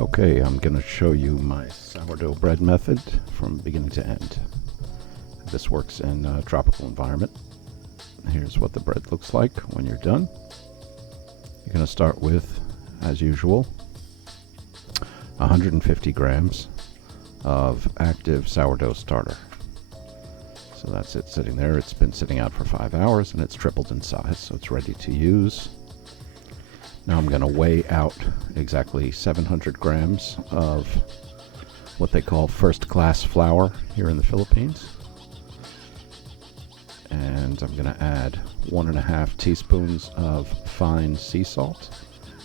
Okay, I'm going to show you my sourdough bread method from beginning to end. This works in a tropical environment. Here's what the bread looks like when you're done. You're going to start with, as usual, 150 grams of active sourdough starter. So that's it sitting there. It's been sitting out for 5 hours and it's tripled in size, so it's ready to use. Now I'm going to weigh out exactly 700 grams of what they call first-class flour here in the Philippines. And I'm going to add 1.5 teaspoons of fine sea salt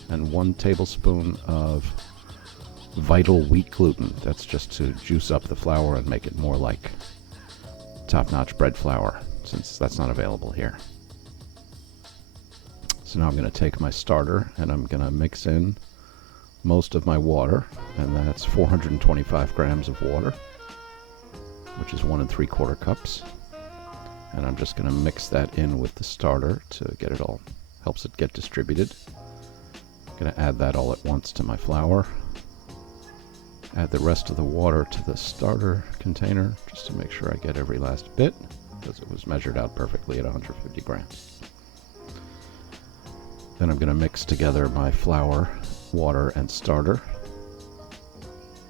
and 1 tablespoon of Vital Wheat Gluten. That's just to juice up the flour and make it more like top-notch bread flour, since that's not available here. So now I'm going to take my starter and I'm going to mix in most of my water, and that's 425 grams of water, which is 1 3/4 cups. And I'm just going to mix that in with the starter to get it all, helps it get distributed. I'm going to add that all at once to my flour. Add the rest of the water to the starter container just to make sure I get every last bit, because it was measured out perfectly at 150 grams. Then I'm going to mix together my flour, water, and starter.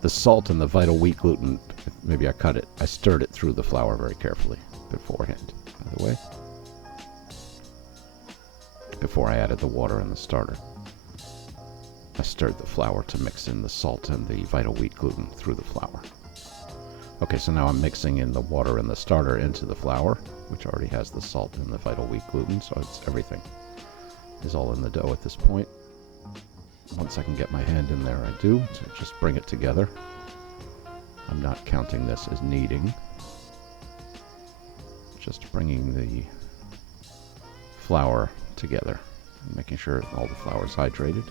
The salt and the Vital Wheat Gluten, maybe I stirred it through the flour very carefully beforehand, by the way, before I added the water and the starter. I stirred the flour to mix in the salt and the Vital Wheat Gluten through the flour. Okay, so now I'm mixing in the water and the starter into the flour, which already has the salt and the Vital Wheat Gluten, so it's everything is all in the dough at this point. Once I can get my hand in there, I do, so just bring it together. I'm not counting this as kneading, just bringing the flour together and making sure all the flour is hydrated.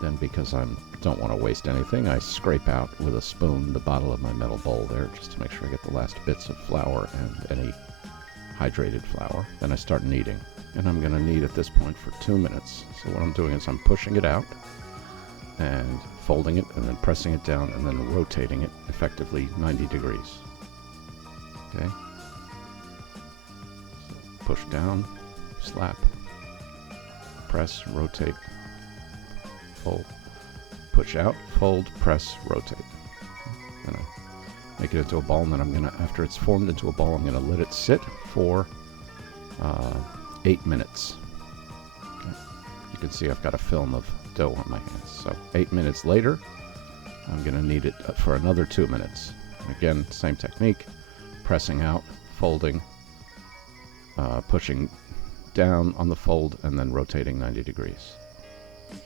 Then, because I don't want to waste anything, I scrape out with a spoon the bottom of my metal bowl there just to make sure I get the last bits of flour and any hydrated flour. Then I start kneading, and I'm going to knead at this point for 2 minutes. So what I'm doing is I'm pushing it out and folding it and then pressing it down and then rotating it effectively 90 degrees. Okay? So push down, slap, press, rotate, fold, push out, fold, press, rotate. And I make it into a ball, and then I'm going to, after it's formed into a ball, I'm going to let it sit for 8 minutes. Okay. You can see I've got a film of dough on my hands. So 8 minutes later, I'm going to knead it for another 2 minutes. Again, same technique, pressing out, folding, pushing down on the fold, and then rotating 90 degrees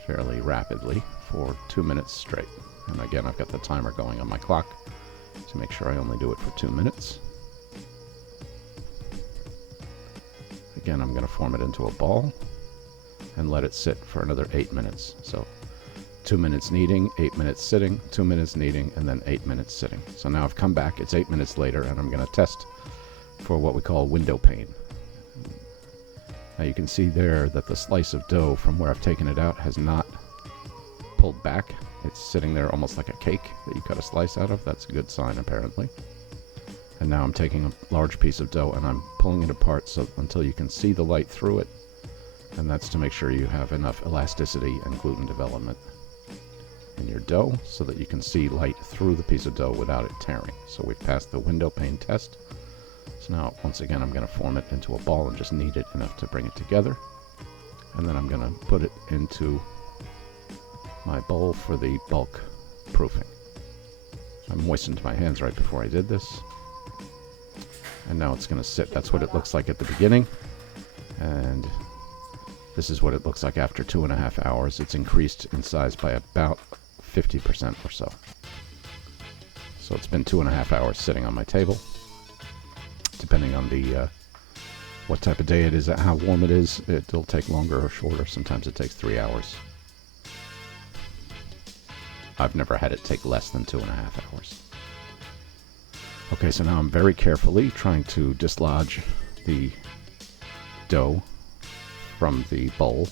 fairly rapidly for 2 minutes straight. And again, I've got the timer going on my clock to make sure I only do it for 2 minutes. Again, I'm going to form it into a ball and let it sit for another 8 minutes. So 2 minutes kneading, 8 minutes sitting, 2 minutes kneading, and then 8 minutes sitting. So now I've come back, it's 8 minutes later, and I'm going to test for what we call window pane. Now you can see there that the slice of dough from where I've taken it out has not pulled back. It's sitting there almost like a cake that you cut a slice out of. That's a good sign, apparently. And now I'm taking a large piece of dough and I'm pulling it apart until you can see the light through it. And that's to make sure you have enough elasticity and gluten development in your dough so that you can see light through the piece of dough without it tearing. So we've passed the window pane test. So now, once again, I'm going to form it into a ball and just knead it enough to bring it together. And then I'm going to put it into my bowl for the bulk proofing. I moistened my hands right before I did this. And now it's going to sit. That's what it looks like at the beginning. And this is what it looks like after 2.5 hours. It's increased in size by about 50% or so. So it's been 2.5 hours sitting on my table. Depending on the what type of day it is, how warm it is, it'll take longer or shorter. Sometimes it takes 3 hours. I've never had it take less than 2.5 hours. Okay, so now I'm very carefully trying to dislodge the dough from the bowl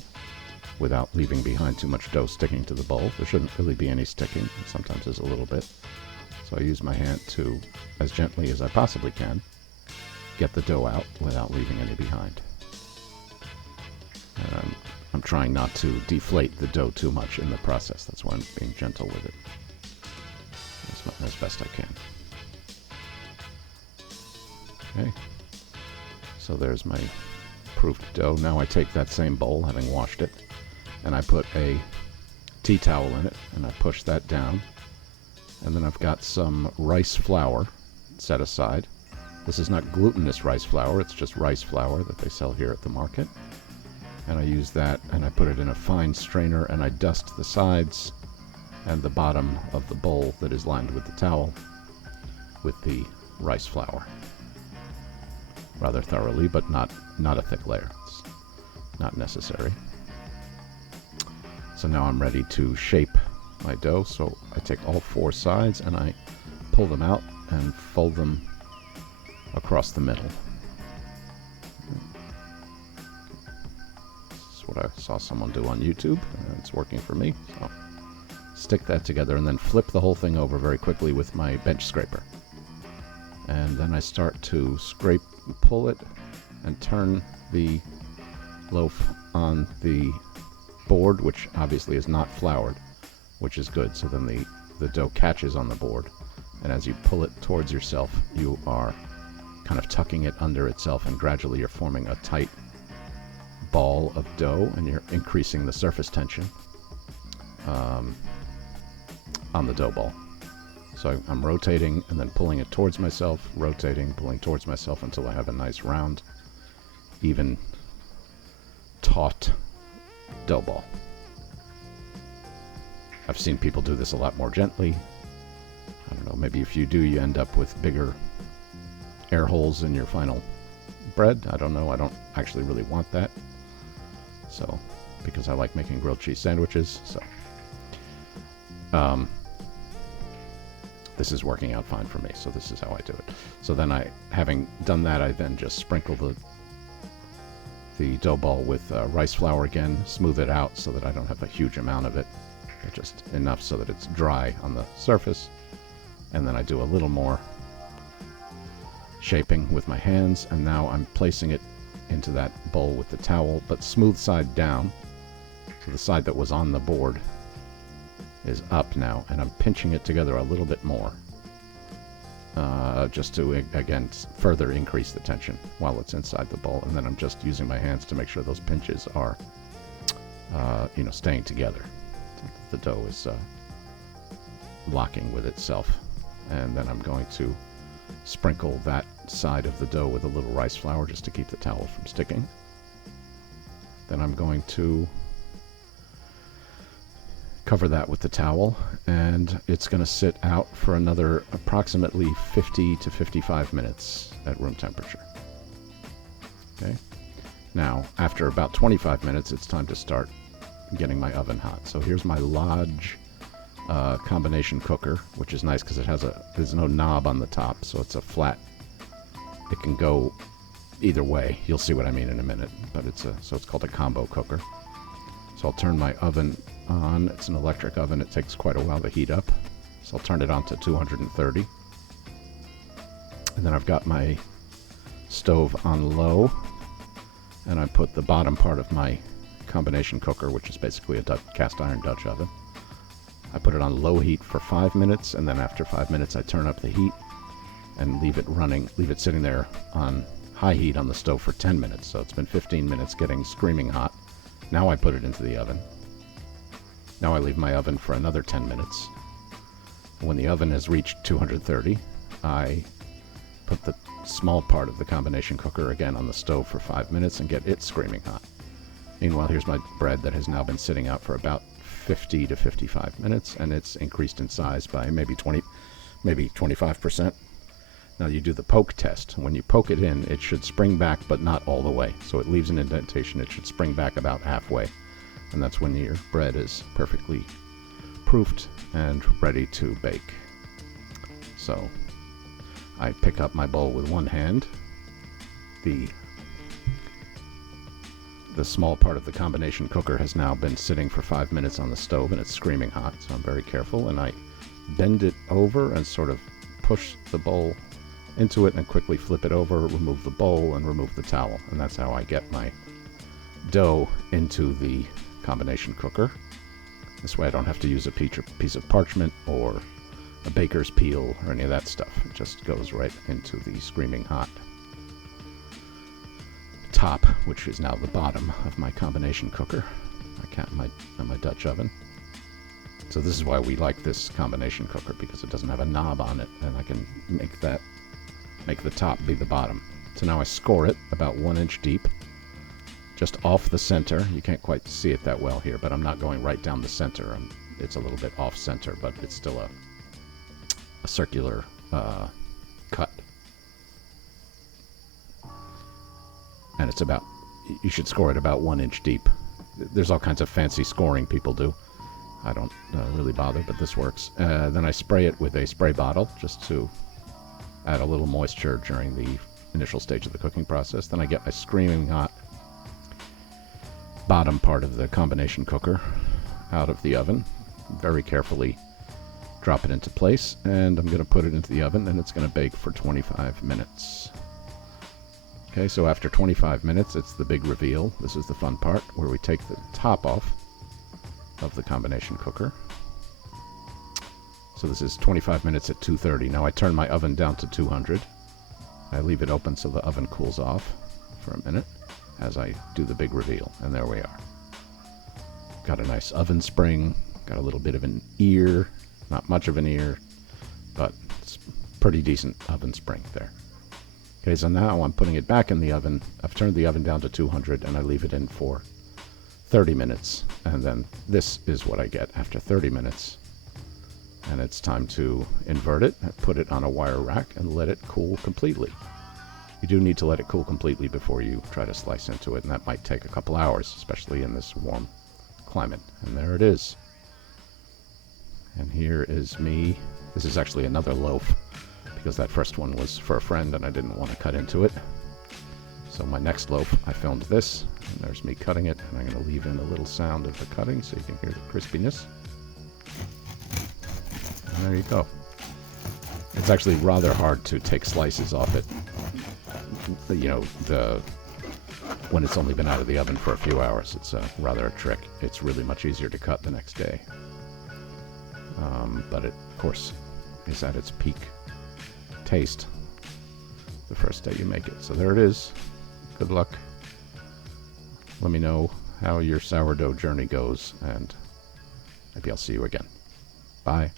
without leaving behind too much dough sticking to the bowl. There shouldn't really be any sticking. Sometimes there's a little bit. So I use my hand to, as gently as I possibly can, get the dough out without leaving any behind. And I'm trying not to deflate the dough too much in the process. That's why I'm being gentle with it as best I can. Okay, so there's my proofed dough. Now I take that same bowl, having washed it, and I put a tea towel in it, and I push that down. And then I've got some rice flour set aside. This is not glutinous rice flour, it's just rice flour that they sell here at the market. And I use that, and I put it in a fine strainer, and I dust the sides and the bottom of the bowl that is lined with the towel with the rice flour. Rather thoroughly, but not a thick layer. It's not necessary. So now I'm ready to shape my dough. So I take all four sides and I pull them out and fold them across the middle. This is what I saw someone do on YouTube, and it's working for me. So stick that together and then flip the whole thing over very quickly with my bench scraper. And then I start to scrape, pull it, and turn the loaf on the board, which obviously is not floured, which is good. So then the dough catches on the board, and as you pull it towards yourself, you are kind of tucking it under itself, and gradually you're forming a tight ball of dough, and you're increasing the surface tension on the dough ball. So I'm rotating and then pulling it towards myself, rotating, pulling towards myself until I have a nice round, even, taut dough ball. I've seen people do this a lot more gently. I don't know, maybe if you do, you end up with bigger air holes in your final bread. I don't know, I don't actually really want that. So, because I like making grilled cheese sandwiches, so. This is working out fine for me, so this is how I do it. So then having done that, I then just sprinkle the dough ball with rice flour again, smooth it out so that I don't have a huge amount of it, but just enough so that it's dry on the surface. And then I do a little more shaping with my hands, and now I'm placing it into that bowl with the towel, but smooth side down. So the side that was on the board is up now, and I'm pinching it together a little bit more, just to, again, further increase the tension while it's inside the bowl. And then I'm just using my hands to make sure those pinches are, staying together. The dough is locking with itself. And then I'm going to sprinkle that side of the dough with a little rice flour just to keep the towel from sticking. Then I'm going to cover that with the towel, and it's going to sit out for another approximately 50 to 55 minutes at room temperature. Okay. Now, after about 25 minutes, it's time to start getting my oven hot. So here's my Lodge combination cooker, which is nice because there's no knob on the top, so it's a flat. It can go either way. You'll see what I mean in a minute, but so it's called a combo cooker. So I'll turn my oven on. It's an electric oven. It takes quite a while to heat up. So I'll turn it on to 230. And then I've got my stove on low, and I put the bottom part of my combination cooker, which is basically a cast iron Dutch oven. I put it on low heat for 5 minutes, and then after 5 minutes I turn up the heat and leave it sitting there on high heat on the stove for 10 minutes. So it's been 15 minutes getting screaming hot. Now I put it into the oven. Now I leave my oven for another 10 minutes. When the oven has reached 230, I put the small part of the combination cooker again on the stove for 5 minutes and get it screaming hot. Meanwhile, here's my bread that has now been sitting out for about 50 to 55 minutes, and it's increased in size by maybe 25%. Now you do the poke test. When you poke it in, it should spring back, but not all the way. So it leaves an indentation. It should spring back about halfway. And that's when your bread is perfectly proofed and ready to bake. So I pick up my bowl with one hand. The the small part of the combination cooker has now been sitting for 5 minutes on the stove, and it's screaming hot, so I'm very careful, and I bend it over and sort of push the bowl into it and quickly flip it over, remove the bowl, and remove the towel. And that's how I get my dough into the combination cooker. This way I don't have to use a piece of parchment or a baker's peel or any of that stuff. It just goes right into the screaming hot top, which is now the bottom of my combination cooker. My Dutch oven. So this is why we like this combination cooker, because it doesn't have a knob on it, and I can make the top be the bottom. So now I score it about 1 inch deep, just off the center. You can't quite see it that well here, but I'm not going right down the center. It's a little bit off center, but it's still a circular cut. And it's about, you should score it about 1 inch deep. There's all kinds of fancy scoring people do. I don't really bother, but this works. Then I spray it with a spray bottle just to add a little moisture during the initial stage of the cooking process. Then I get my screaming hot bottom part of the combination cooker out of the oven. Very carefully drop it into place, and I'm going to put it into the oven, and it's going to bake for 25 minutes. Okay, so after 25 minutes, it's the big reveal. This is the fun part, where we take the top off of the combination cooker. So this is 25 minutes at 230. Now I turn my oven down to 200. I leave it open so the oven cools off for a minute as I do the big reveal. And there we are. Got a nice oven spring. Got a little bit of an ear. Not much of an ear, but it's pretty decent oven spring there. Okay, so now I'm putting it back in the oven. I've turned the oven down to 200, and I leave it in for 30 minutes. And then this is what I get after 30 minutes. And it's time to invert it, put it on a wire rack, and let it cool completely. You do need to let it cool completely before you try to slice into it, and that might take a couple hours, especially in this warm climate. And there it is. And here is me. This is actually another loaf, because that first one was for a friend and I didn't want to cut into it. So my next loaf, I filmed this, and there's me cutting it, and I'm going to leave in a little sound of the cutting so you can hear the crispiness. And there you go. It's actually rather hard to take slices off it, you know, when it's only been out of the oven for a few hours. It's rather a trick. It's really much easier to cut the next day. But it, of course, is at its peak taste the first day you make it. So there it is. Good luck. Let me know how your sourdough journey goes, and maybe I'll see you again. Bye.